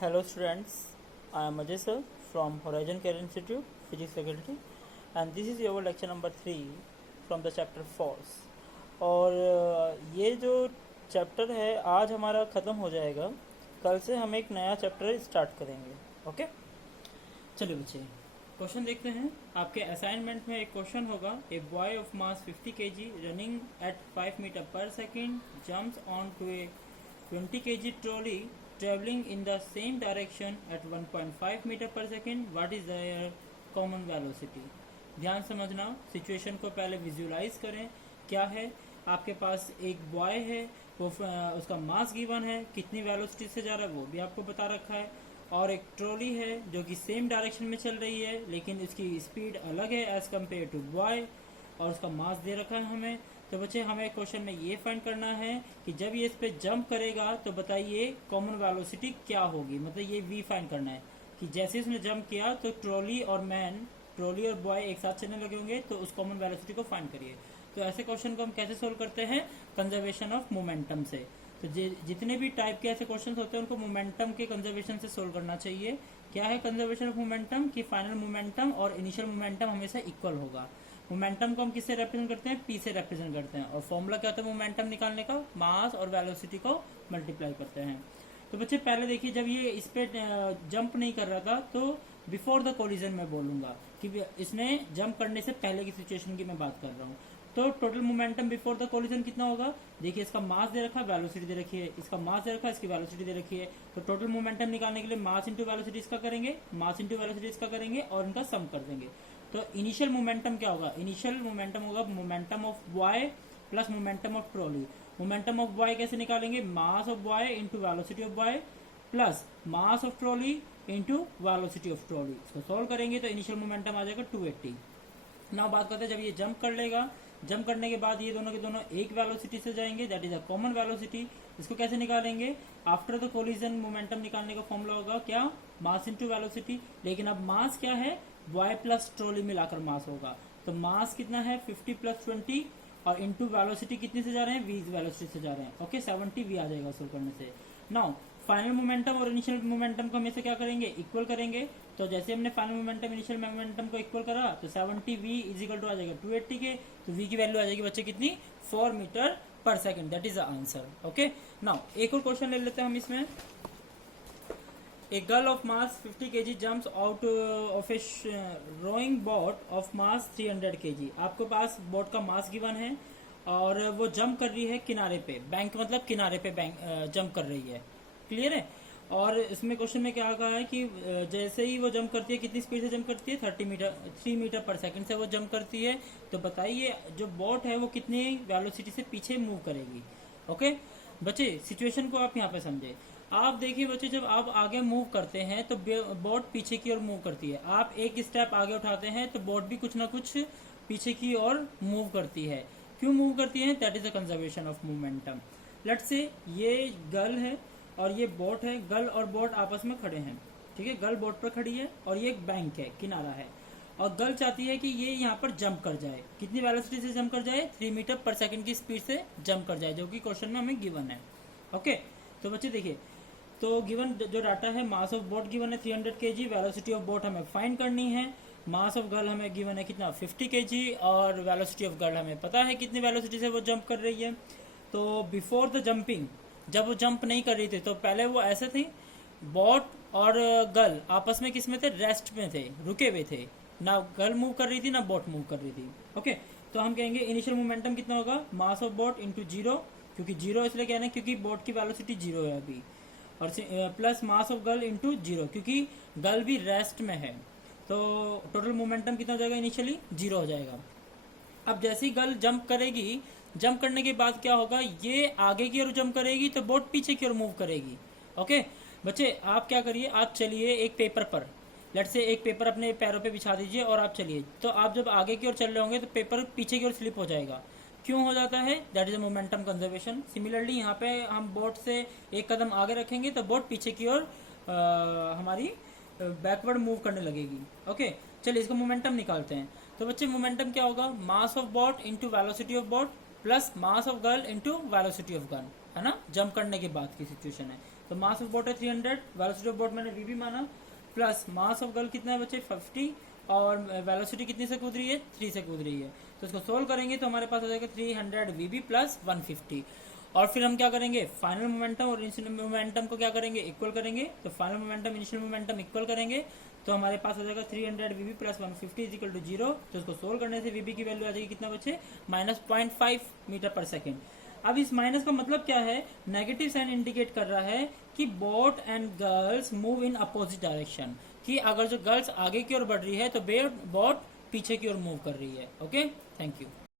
Hello students, I am Ajay sir from Horizon Career Institute, Physics Faculty, and this is your lecture number 3 from the chapter Force. और ये जो chapter है आज हमारा ख़त्म हो जाएगा, कल से हम एक नया चैप्टर स्टार्ट करेंगे. ओके, चलिए बच्चे क्वेश्चन देखते हैं. आपके असाइनमेंट में एक क्वेश्चन होगा, a boy of mass 50 kg running at 5 metre per second jumps on to a 20 kg trolley traveling in the same direction at 1.5 meter per second. What is their common velocity? ध्यान समझना, situation को पहले visualise करें. क्या है, आपके पास एक boy है, वो उसका मास गिवन है, कितनी वेलोसिटी से जा रहा है वो भी आपको बता रखा है, और एक ट्रॉली है जो कि सेम डायरेक्शन में चल रही है लेकिन इसकी स्पीड अलग है एज कम्पेयर टू बॉय, और उसका मास दे रखा है हमें. तो बच्चे हमें क्वेश्चन में ये फाइंड करना है कि जब ये इस पे जंप करेगा तो बताइए कॉमन वेलोसिटी क्या होगी. मतलब ये वी फाइंड करना है कि जैसे उसने जंप किया तो ट्रॉली और बॉय एक साथ चलने लगे होंगे, तो उस कॉमन वेलोसिटी को फाइंड करिए. तो ऐसे क्वेश्चन को हम कैसे सोल्व करते हैं? कंजर्वेशन ऑफ मोमेंटम से. तो जितने भी टाइप के ऐसे क्वेश्चन होते हैं उनको मोमेंटम के कंजर्वेशन से सोल्व करना चाहिए. क्या है कंजर्वेशन ऑफ मोमेंटम? कि फाइनल मोमेंटम और इनिशियल मोमेंटम हमेशा इक्वल होगा. मोमेंटम को हम किससे रिप्रेजेंट करते हैं? पी से रिप्रेजेंट करते हैं. और फॉर्मूला क्या होता है मोमेंटम निकालने का? मास और वेलोसिटी को मल्टीप्लाई करते हैं. तो बच्चे पहले देखिए, जब ये इस पे जंप नहीं कर रहा था तो बिफोर द कोलिजन में बोलूंगा कि इसने जंप करने से पहले की सिचुएशन की मैं बात कर रहा हूँ. तो total momentum before the collision कितना होगा? देखिए, इसका मास दे रखा है, वेलोसिटी दे रखी है, इसका मास दे रखा है, इसकी वेलोसिटी दे रखी है. तो टोटल मोमेंटम निकालने के लिए मास इंटू वेलोसिटी इसका करेंगे, मास इंटू वेलोसिटी इसका करेंगे और इनका सम कर देंगे. तो इनिशियल मोमेंटम क्या होगा? इनिशियल मोमेंटम होगा momentum of boy plus momentum of trolley. Momentum of boy कैसे निकालेंगे? Mass of boy into velocity of boy plus mass of trolley into velocity of trolley. इसको सोल्व करेंगे तो इनिशियल मोमेंटम आ जाएगा 280. Now बात करते हैं, जब ये जंप कर लेगा, जंप करने के बाद ये दोनों के दोनों एक वेलोसिटी से जाएंगे, that is a common velocity. इसको कैसे निकालेंगे? आफ्टर द कोलिजन मोमेंटम निकालने का फॉर्मूला होगा क्या? Mass into velocity. लेकिन अब मास क्या है? बॉय प्लस ट्रॉली मिलाकर मास होगा. तो मास कितना है? 50 प्लस 20 और इंटू वेलोसिटी कितनी से जा रहे हैं? वी वेलोसिटी से जा रहे हैं. ओके, 70 वी आ जाएगा सोल्व करने से. नाउ फाइनल मोमेंटम और इनिशियल मोमेंटम को हमेशा क्या करेंगे? इक्वल करेंगे. तो जैसे हमने फाइनल मोमेंटम इनिशियल मोमेंटम को इक्वल करा तो 70 वी इज इक्वल टू आ जाएगा 280 के. तो वी की वैल्यू आ जाएगी बच्चे कितनी? 4 metre per second. That is the answer. Okay, now एक और क्वेश्चन ले लेते हैं हम इसमें. A girl of mass 50 kg jumps out of a rowing boat of mass 300 kg. आपके पास बोट का मास गिवन है और वो जंप कर रही है किनारे पे, बैंक मतलब किनारे पे जंप कर रही है. क्लियर है? और इसमें क्वेश्चन में क्या कहा है कि जैसे ही वो जंप करती है, कितनी स्पीड से जंप करती है? 3 मीटर पर सेकंड से वो जंप करती है. तो बताइए जो बोट है वो कितनी वेलोसिटी से पीछे मूव करेगी. ओके बच्चे, सिचुएशन को आप यहाँ पे समझे. आप देखिए बच्चे, जब आप आगे मूव करते हैं तो बोट पीछे की ओर मूव करती है. आप एक स्टेप आगे उठाते हैं तो बोट भी कुछ ना कुछ पीछे की ओर मूव करती है. क्यों मूव करती है? That is the conservation of momentum. Let's say ये गर्ल है और ये बोट है. गर्ल और बोट आपस में खड़े हैं. ठीक है, गर्ल बोट पर खड़ी है और ये एक बैंक है, किनारा है, और गर्ल चाहती है कि ये यहाँ पर जंप कर जाए. कितनी वेलोसिटी से जंप कर जाए? 3 मीटर पर सेकेंड की स्पीड से जंप कर जाए, जो कि क्वेश्चन में हमें गिवन है. ओके, तो बच्चे देखिए, तो गिवन जो डाटा है, मास ऑफ बोट गिवन है 300 kg, वेलोसिटी ऑफ बोट हमें फाइंड करनी है. मास ऑफ गर्ल हमें गिवन है कितना? 50 kg, और वेलोसिटी ऑफ गर्ल हमें पता है कितनी वेलोसिटी से वो जंप कर रही है. तो बिफोर द जंपिंग, जब वो जंप नहीं कर रही थी तो पहले वो ऐसे थी, बोट और गर्ल आपस में किस में थे? रेस्ट में थे, रुके हुए थे. ना गर्ल मूव कर रही थी ना बोट मूव कर रही थी. ओके, तो हम कहेंगे इनिशियल मोमेंटम कितना होगा? मास ऑफ बोट इंटू 0, क्योंकि 0 इसलिए कह रहे हैं क्योंकि बोट की वेलोसिटी 0 है अभी, और plus mass of girl into 0, क्योंकि गर्ल भी रेस्ट में है. तो टोटल मोमेंटम कितना हो जाएगा? इनिशियली 0 हो जाएगा. अब जैसे ही गर्ल जंप करेगी, जंप करने के बाद क्या होगा? ये आगे की ओर जंप करेगी तो बोट पीछे की ओर मूव करेगी. ओके बच्चे, आप क्या करिए, आप चलिए एक पेपर पर, लेट से एक पेपर अपने पैरों पे बिछा दीजिए और आप चलिए. तो आप जब आगे की ओर चल रहे होंगे तो पेपर पीछे की ओर स्लिप हो जाएगा. क्यों हो जाता है? That is a momentum conservation. Similarly यहाँ पे हम बोट से एक कदम आगे रखेंगे तो बोट पीछे की ओर हमारी बैकवर्ड मूव करने लगेगी. ओके, चलिए इसका मोमेंटम निकालते हैं. तो बच्चे मोमेंटम क्या होगा? Mass of boat into velocity of boat plus mass of girl into velocity of girl, है ना, जंप करने के बाद की सिचुएशन है. तो मास ऑफ बोट है 300, वेलोसिटी ऑफ बोट मैंने वीबी माना, प्लस मास ऑफ गर्ल कितना है बच्चे 50, और वेलोसिटी कितनी से कूद रही है 3 से कूद रही है। तो इसको सोल्व करेंगे तो हमारे पास हो जाएगा 300 वीबी प्लस 150। और फिर हम क्या करेंगे, फाइनल मोमेंटम और इनिशियल मोमेंटम को क्या करेंगे, इक्वल करेंगे। तो final momentum initial momentum equal करेंगे तो हमारे पास हो जाएगा 300 वीबी प्लस 150 इज इक्वल टू 0। तो इसको सोल्व करने से वीबी की वैल्यू आ जाएगी कितना बच्चे, -0.5 मीटर पर सेकेंड। अब इस माइनस का मतलब क्या है, नेगेटिव साइन इंडिकेट कर रहा है कि boat and girls move in opposite direction, कि अगर जो गर्ल्स आगे की ओर बढ़ रही है तो बोट पीछे की ओर मूव कर रही है। Okay, thank you.